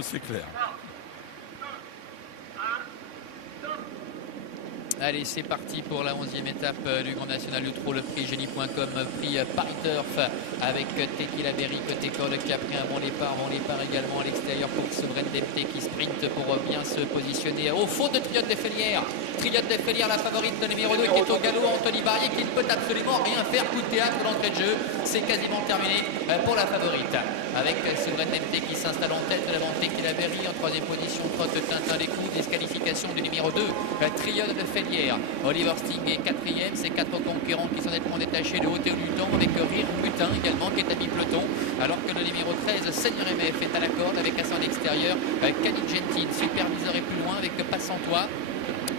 C'est clair. Allez, c'est parti pour la 11e étape du Grand National du Trot, le prix Génie.com, prix Paris Turf avec Tequila Berry côté corde qui a pris un bon départ également à l'extérieur pour Souveraine DMT qui sprint pour bien se positionner au fond de Triote des Félières. Triote des Félières, la favorite, le numéro 2 qui est au galop, Anthony Barrier qui ne peut absolument rien faire. Coup de théâtre d'entrée de jeu, c'est quasiment terminé pour la favorite. Avec Souveraine DMT qui s'installe en tête, devant Tequila Berry en 3e position, trotte Tintin des coups, disqualification du numéro 2, Triote de Félières. Oliver Sting est 4e, c'est 4 concurrents qui sont nettement détachés de haut et du temps avec Rire Mutin également qui est à mi-peloton, alors que le numéro 13 Seigneur MF est à la corde avec à son extérieur Canic Gentil, superviseur est plus loin avec Passantois,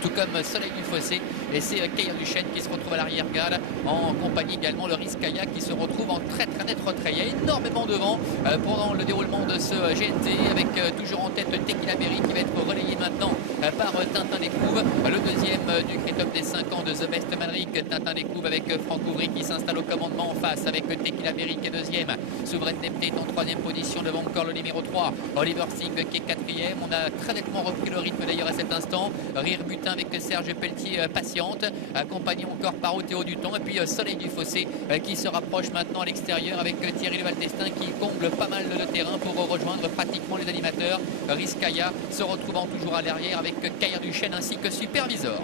tout comme Soleil du Fossé, et c'est Caillard Duchesne qui se retrouve à l'arrière-garde en compagnie également le Rizkaya qui se retrouve en très net retrait. Il y a énormément de vent pendant le déroulement de ce GNT avec toujours en tête Tequila Berry qui va être relayé maintenant par Tintin Découvre, le deuxième du Critop des 5 ans de The Best Manric, Tintin Découvre avec Franck Ouvry qui s'installe au commandement en face avec Tequila Berry qui est deuxième, Souveraine DMT est en 3e position devant encore le numéro 3, Oliver Singh qui est 4e. On a très nettement repris le rythme d'ailleurs à cet instant. Rire Mutin avec Serge Pelletier patiente, accompagné encore par Théo Duton, et puis Soleil du Fossé qui se rapproche maintenant à l'extérieur avec Thierry Leval d'Estaing qui comble pas mal le terrain pour rejoindre pratiquement les animateurs. Rizkaya se retrouvant toujours à l'arrière avec Caillard Duchesne ainsi que Supervisor.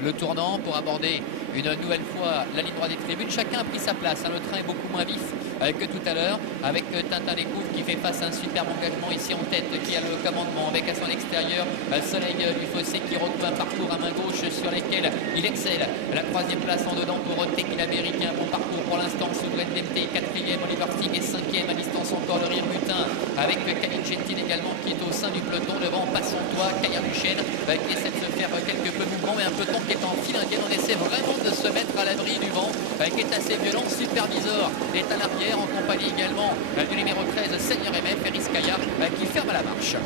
Le tournant pour aborder une nouvelle fois la ligne droite des tribunes. Chacun a pris sa place, le train est beaucoup moins vif que tout à l'heure avec Tintin Découvre qui fait face à un superbe engagement ici en tête, qui a le commandement avec à son extérieur Soleil du Fossé qui retrouve un parcours à main gauche sur lesquels il excelle. La 3e place en dedans pour Tequila Berry qui a un bon parcours pour l'instant. Souveraine DMT 4e, Oliver Sting est 5e, à distance encore le Rire Mutin avec Canic Gentil également qui est au sein du peloton devant Passantois, Caillard Duchesne qui essaie de se faire quelques peu mouvements, mais un peloton qui est en file indienne. On essaie vraiment de se mettre à l'abri du vent qui est assez violent. Supervisor est à l'arrière en compagnie également du numéro 13 Seigneur MF et Rizkaya qui ferme la marche.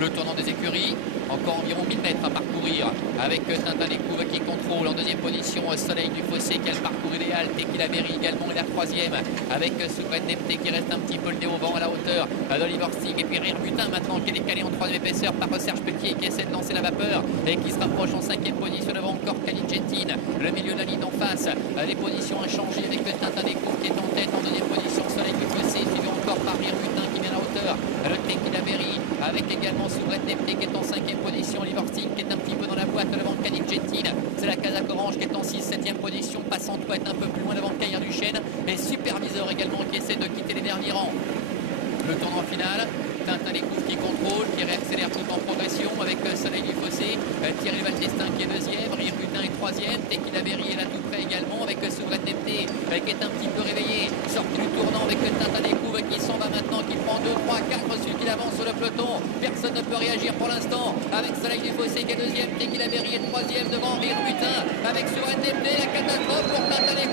Le tournant des écuries, encore environ 1000 mètres à parcourir avec Tintin Découvre qui contrôle en 2e position Soleil du Fossé qui a le parcours idéal. Tequila Berry également est la 3e avec Souveraine DMT qui reste un petit peu le nez au vent à la hauteur d'Oliver Sting, et puis Rire Mutin maintenant qui est décalé en 3e épaisseur par Serge Pelletier qui essaie de lancer la vapeur et qui se rapproche en 5e position devant encore Canic Gentil. Le milieu de la ligne en face, les positions inchangées avec Tintin Découvre qui est en tête en 2e position, Soleil du Fossé suivi encore par Rire Mutin qui vient à la hauteur, le Tequila Berry avec également Souveraine DMT qui est en 5e position, Oliver Sting qui est un petit peu dans la boîte devant Canic Gentil, c'est la Casaque Orange qui est en 6-7e position, Passantois est un peu plus loin devant Caillard Duchesne et Supervisor également qui essaie de quitter les derniers rangs. Le tournant final, Tintin Découvre qui contrôle, qui réaccélère tout en progression avec Soleil du Fossé, Thierry Leval d'Estaing qui est 2e, Rire Mutin est 3e, Tequila Berry est là tout près également avec Souveraine DMT qui est un petit peu réveillé, sorti du tournant avec Tintin Découvre qui s'en va maintenant, qui prend 2, 3, 4 celui qui avance sur le peloton. Personne ne peut réagir pour l'instant avec Soleil du Fossé qui est 2e, Tequila Berry est 3e devant Rire Mutin avec Souveraine DMT. La catastrophe pour Tintin Découvre